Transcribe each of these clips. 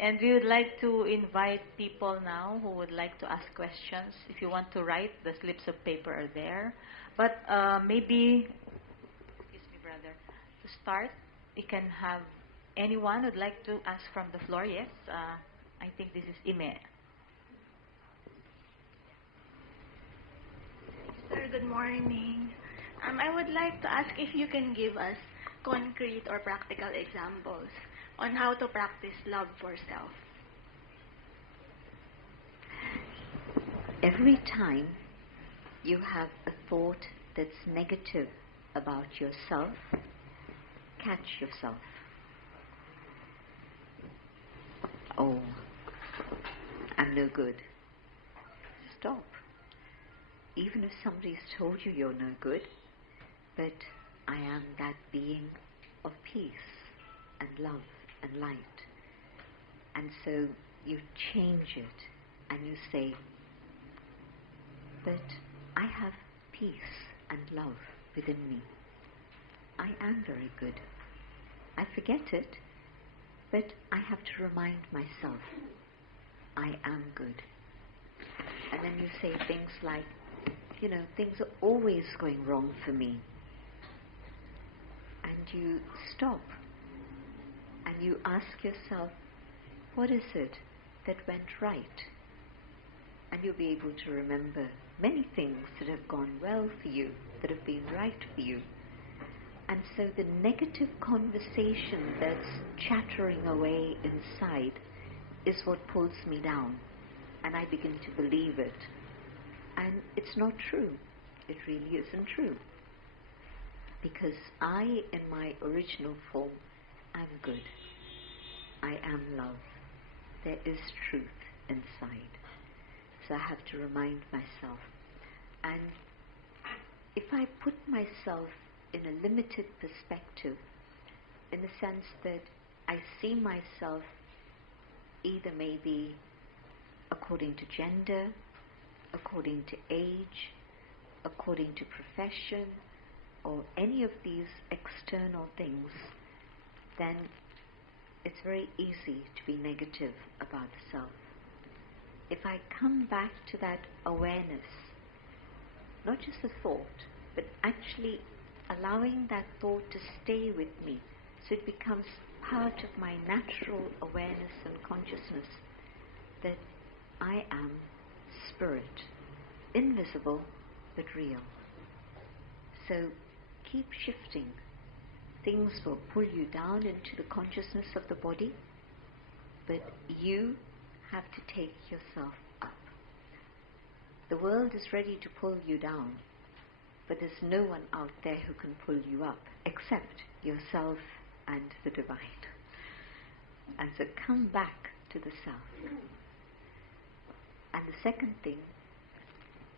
And we would like to invite people now who would like to ask questions. If you want to write, the slips of paper are there. But maybe, excuse me, brother, to start, we can have anyone who'd like to ask from the floor. Yes, I think this is Ime. Sir, good morning. I would like to ask if you can give us concrete or practical examples on how to practice love for self. Every time you have a thought that's negative about yourself, catch yourself. Oh, I'm no good. Stop. Even if somebody's told you you're no good, but I am that being of peace and love and light. And so you change it and you say, but I have peace and love within me. I am very good. I forget it, but I have to remind myself, I am good. And then you say things like, things are always going wrong for me. And you stop and you ask yourself, what is it that went right? And you'll be able to remember many things that have gone well for you, that have been right for you. And so the negative conversation that's chattering away inside is what pulls me down, and I begin to believe it. And it's not true. It really isn't true. Because I, in my original form, am good. I am love. There is truth inside. So I have to remind myself. And if I put myself in a limited perspective, in the sense that I see myself either maybe according to gender, according to age, according to profession, or any of these external things, then it's very easy to be negative about the self. If I come back to that awareness, not just the thought, but actually allowing that thought to stay with me, so it becomes part of my natural awareness and consciousness that I am spirit, invisible but real. So keep shifting. Things will pull you down into the consciousness of the body, but you have to take yourself up. The world is ready to pull you down, but there's no one out there who can pull you up except yourself and the divine. And so come back to the self. And the second thing,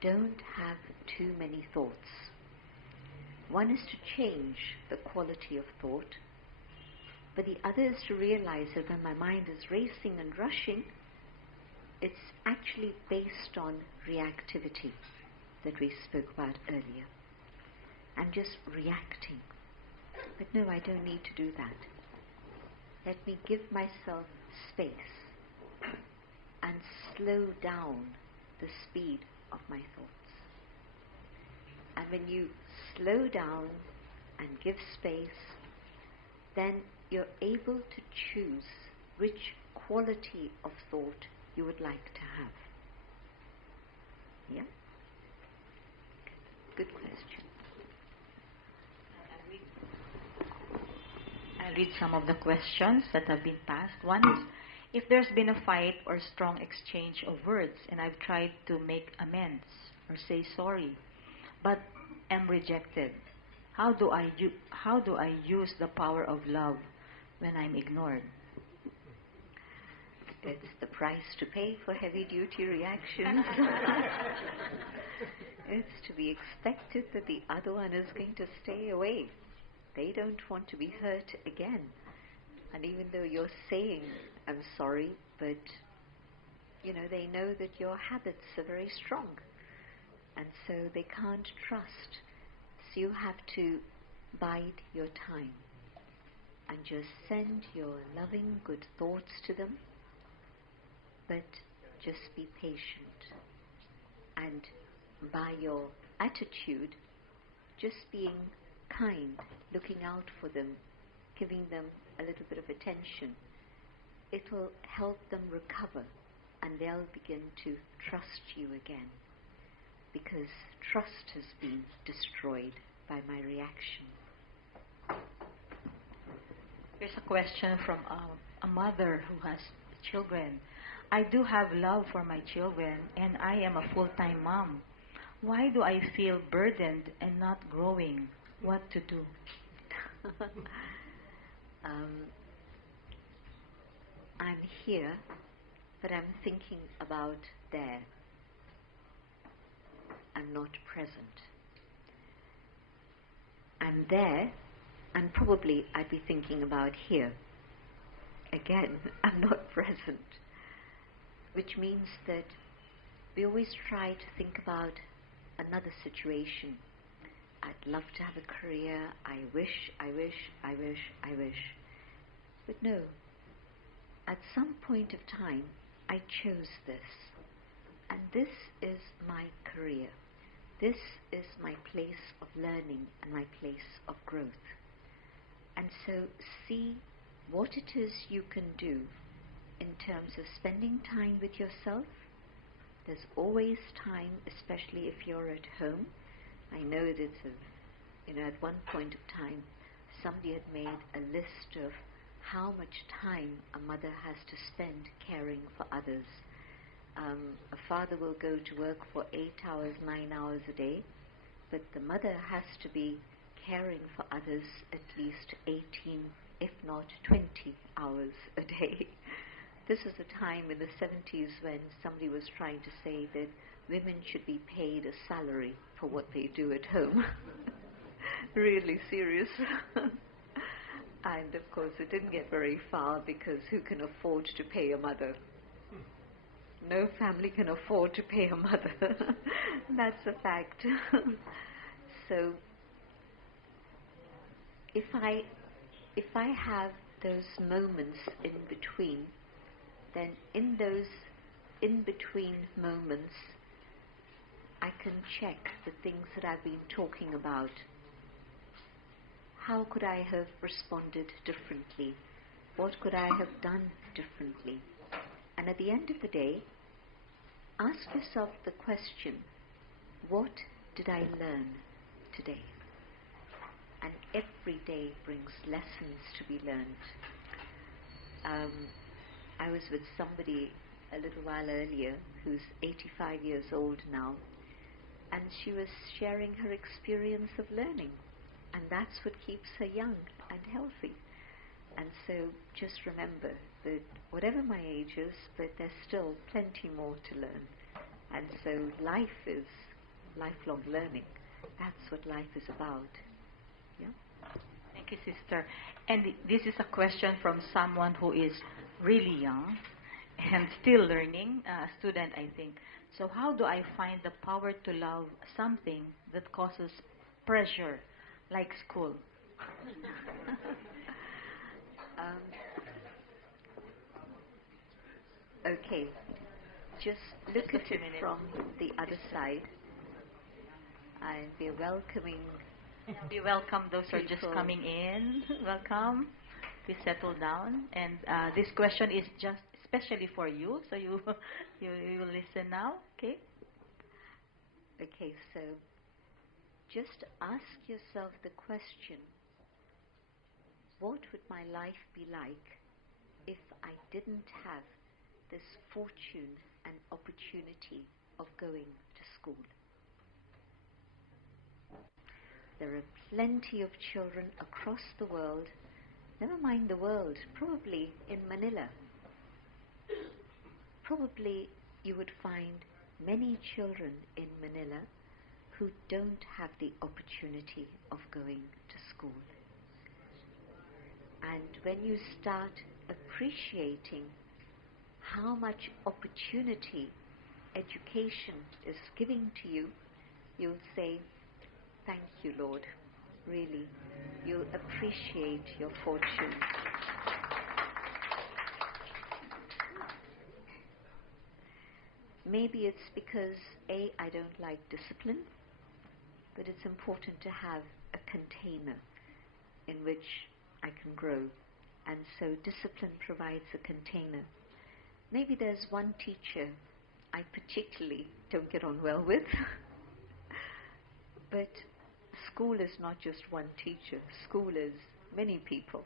don't have too many thoughts. One is to change the quality of thought, but the other is to realize that when my mind is racing and rushing, it's actually based on reactivity that we spoke about earlier. I'm just reacting. But no, I don't need to do that. Let me give myself space and slow down the speed of my thoughts. And when you slow down and give space, then you're able to choose which quality of thought you would like to have. Yeah? Good question. I'll read some of the questions that have been passed. One is, if there's been a fight or strong exchange of words and I've tried to make amends or say sorry, but am rejected, how do I use the power of love when I'm ignored? It's the price to pay for heavy-duty reactions. It's to be expected that the other one is going to stay away. They don't want to be hurt again. And even though you're saying, I'm sorry, but, they know that your habits are very strong. And so they can't trust. So you have to bide your time and just send your loving, good thoughts to them but just be patient. And by your attitude, just being kind, looking out for them, giving them a little bit of attention, it will help them recover, and they'll begin to trust you again, because trust has been destroyed by my reaction. Here's a question from a mother who has children. I do have love for my children, and I am a full-time mom. Why do I feel burdened and not growing? What to do? I'm here, but I'm thinking about there. I'm not present. I'm there, and probably I'd be thinking about here. Again, I'm not present. Which means that we always try to think about another situation. I'd love to have a career. I wish. But no, at some point of time, I chose this. And this is my career. This is my place of learning and my place of growth. And so see what it is you can do in terms of spending time with yourself. There's always time, especially if you're at home. I know that at one point of time, somebody had made a list of how much time a mother has to spend caring for others. A father will go to work for 8 hours, 9 hours a day, but the mother has to be caring for others at least 18, if not 20 hours a day. This is a time in the 70s when somebody was trying to say that women should be paid a salary for what they do at home. Really serious. And of course it didn't get very far, because who can afford to pay a mother? No family can afford to pay a mother. That's a fact. So if I have those moments in between, then in those in-between moments, I can check the things that I've been talking about. How could I have responded differently? What could I have done differently? And at the end of the day, ask yourself the question, what did I learn today? And every day brings lessons to be learned. I was with somebody a little while earlier who's 85 years old now, and she was sharing her experience of learning, and that's what keeps her young and healthy. And so just remember that whatever my age is, but there's still plenty more to learn. And so life is lifelong learning. That's what life is about. Yeah? Thank you, sister. And this is a question from someone who is really young and still learning, a student, I think. So how do I find the power to love something that causes pressure, like school? Okay, just look at it from the other side, and we're welcoming. We welcome those who are just People. coming in. Welcome. Please settle down. And this question is just especially for you, so you will listen now. Okay. Okay, so just ask yourself the question, what would my life be like if I didn't have this fortune and opportunity of going to school? There are plenty of children across the world, never mind the world, probably in Manila. Probably you would find many children in Manila who don't have the opportunity of going to school. And when you start appreciating how much opportunity education is giving to you, you'll say, thank you, Lord. Really, you'll appreciate your fortune. maybe it's because, A, I don't like discipline, but it's important to have a container in which I can grow. And so discipline provides a container. Maybe there's one teacher I particularly don't get on well with. But school is not just one teacher. School is many people.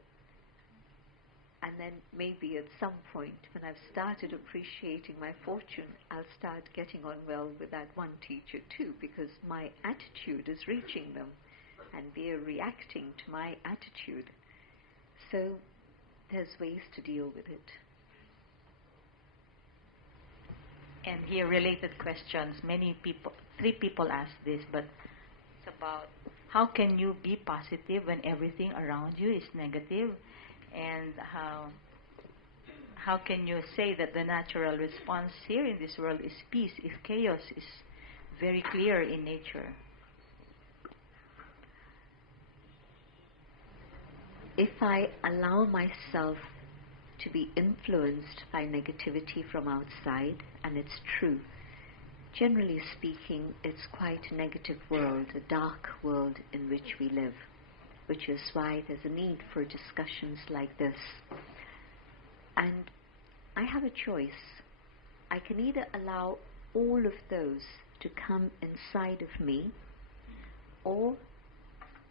And then maybe at some point, when I've started appreciating my fortune, I'll start getting on well with that one teacher too, because my attitude is reaching them and they are reacting to my attitude. So there's ways to deal with it. And here, related questions. Many people, 3 people asked this, but it's about how can you be positive when everything around you is negative, and how can you say that the natural response here in this world is peace if chaos is very clear in nature? If I allow myself to be influenced by negativity from outside, and it's true, generally speaking, it's quite a negative world, a dark world in which we live, which is why there's a need for discussions like this. And I have a choice. I can either allow all of those to come inside of me, or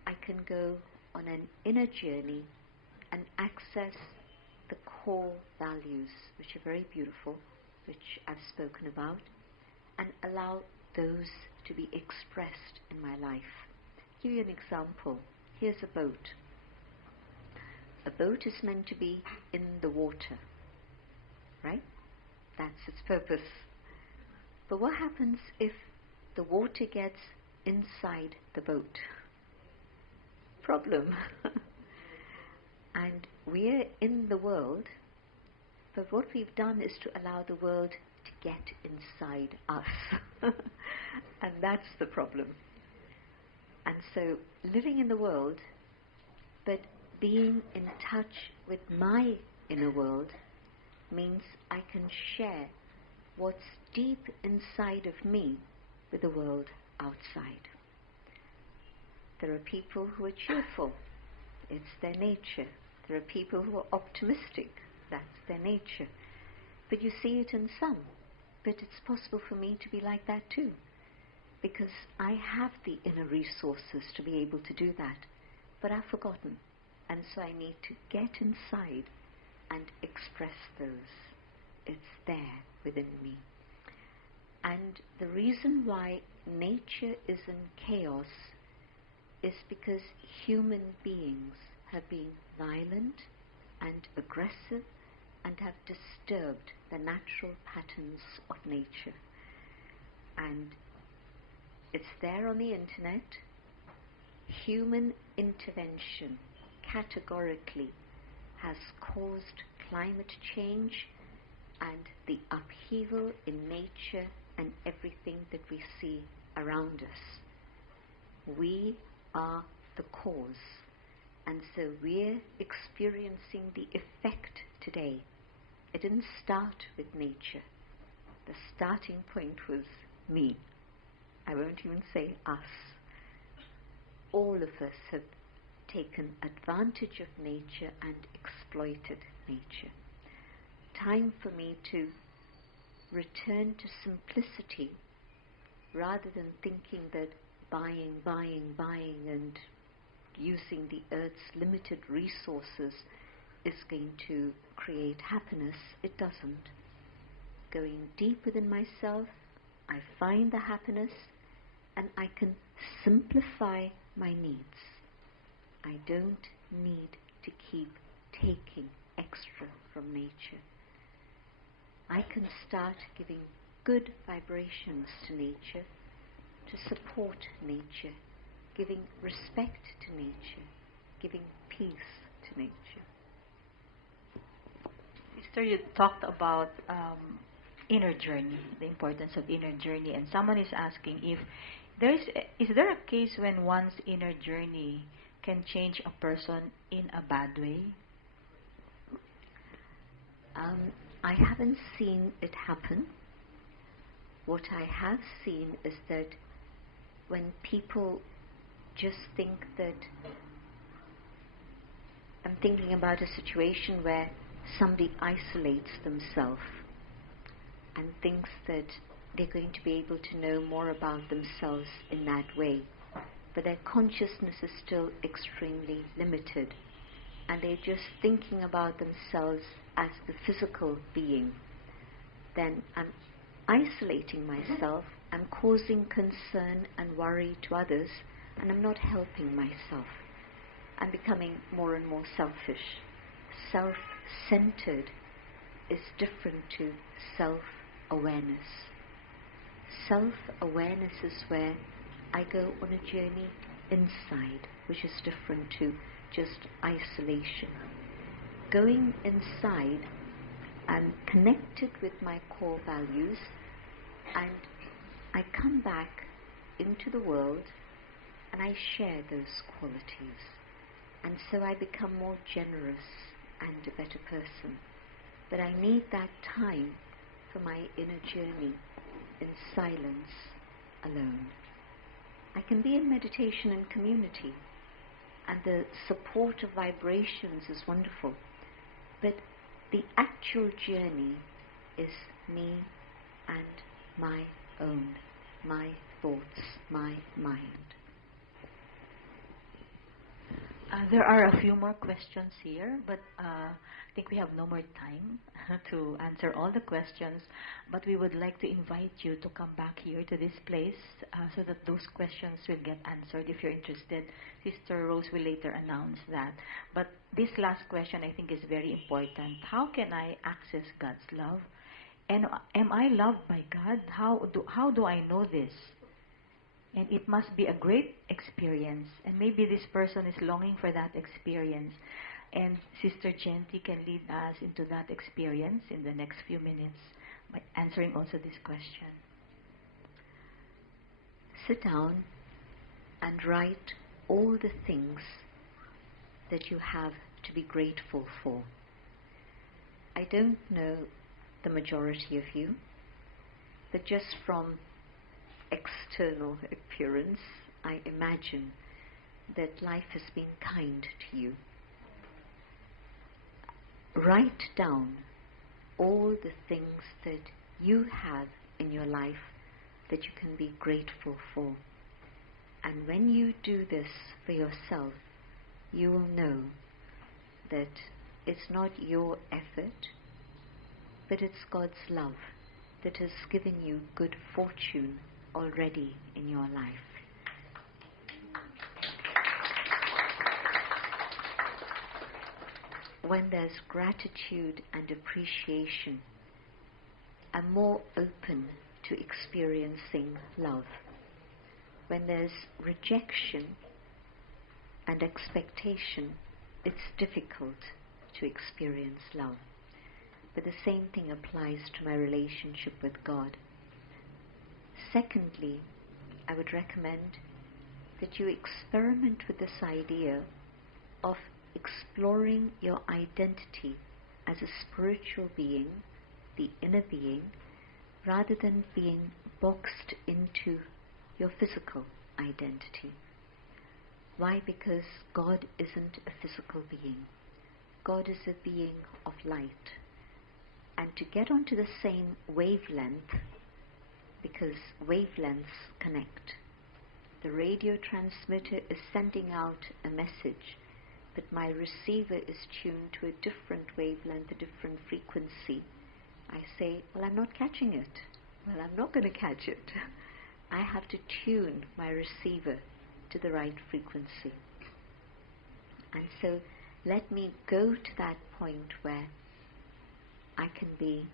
I can go on an inner journey and access the core values, which are very beautiful, which I've spoken about, and allow those to be expressed in my life. I'll give you an example. Here's a boat. A boat is meant to be in the water, right? That's its purpose. But what happens if the water gets inside the boat? Problem. And we're in the world, but what we've done is to allow the world to get inside us. And that's the problem. And so living in the world, but being in touch with my inner world, means I can share what's deep inside of me with the world outside. There are people who are cheerful. It's their nature. There are people who are optimistic. That's their nature. But you see it in some. But it's possible for me to be like that too, because I have the inner resources to be able to do that, but I've forgotten. And so I need to get inside and express those. It's there within me. And the reason why nature is in chaos is because human beings have been violent and aggressive and have disturbed the natural patterns of nature. And it's there on the internet. Human intervention categorically has caused climate change and the upheaval in nature and everything that we see around us. We are the cause, and so we're experiencing the effect today. It didn't start with nature. The starting point was me. I won't even say us. All of us have taken advantage of nature and exploited nature. Time for me to return to simplicity rather than thinking that buying and using the earth's limited resources is going to create happiness. It doesn't. Going deep within myself, I find the happiness and I can simplify my needs. I don't need to keep taking extra from nature. I can start giving good vibrations to nature, to support nature, giving respect to nature, giving peace to nature. Sister, you talked about inner journey, the importance of inner journey, and someone is asking if is there a case when one's inner journey can change a person in a bad way? I haven't seen it happen, what I have seen is that when people just think that, I'm thinking about a situation where somebody isolates themselves and thinks that they're going to be able to know more about themselves in that way, but their consciousness is still extremely limited, and they're just thinking about themselves as the physical being, then I'm isolating myself, I'm causing concern and worry to others, and I'm not helping myself. I'm becoming more and more selfish. Self-centered is different to self-awareness. Self-awareness is where I go on a journey inside, which is different to just isolation. Going inside, I'm connected with my core values, and I come back into the world and I share those qualities. And so I become more generous and a better person. But I need that time for my inner journey in silence alone. I can be in meditation and community, and the support of vibrations is wonderful, but the actual journey is me and my own, my thoughts, my mind. There are a few more questions here, but I think we have no more time to answer all the questions. But we would like to invite you to come back here to this place so that those questions will get answered if you're interested. Sister Rose will later announce that. But this last question I think is very important. How can I access God's love? And am I loved by God? How do I know this? And it must be a great experience. And maybe this person is longing for that experience. And Sister Jayanti can lead us into that experience in the next few minutes by answering also this question. Sit down and write all the things that you have to be grateful for. I don't know the majority of you, but just from external appearance, I imagine that life has been kind to you. Write down all the things that you have in your life that you can be grateful for. And when you do this for yourself, you will know that it's not your effort, but it's God's love that has given you good fortune already in your life. When there's gratitude and appreciation, I'm more open to experiencing love. When there's rejection and expectation, it's difficult to experience love. But the same thing applies to my relationship with God. Secondly, I would recommend that you experiment with this idea of exploring your identity as a spiritual being, the inner being, rather than being boxed into your physical identity. Why? Because God isn't a physical being. God is a being of light. And to get onto the same wavelength, because wavelengths connect. The radio transmitter is sending out a message, but my receiver is tuned to a different wavelength, a different frequency. I say, well, I'm not catching it. Well, I'm not going to catch it. I have to tune my receiver to the right frequency. And so let me go to that point where I can be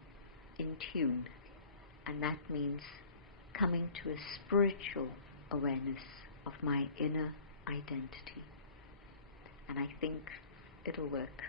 in tune. And that means coming to a spiritual awareness of my inner identity. And I think it'll work.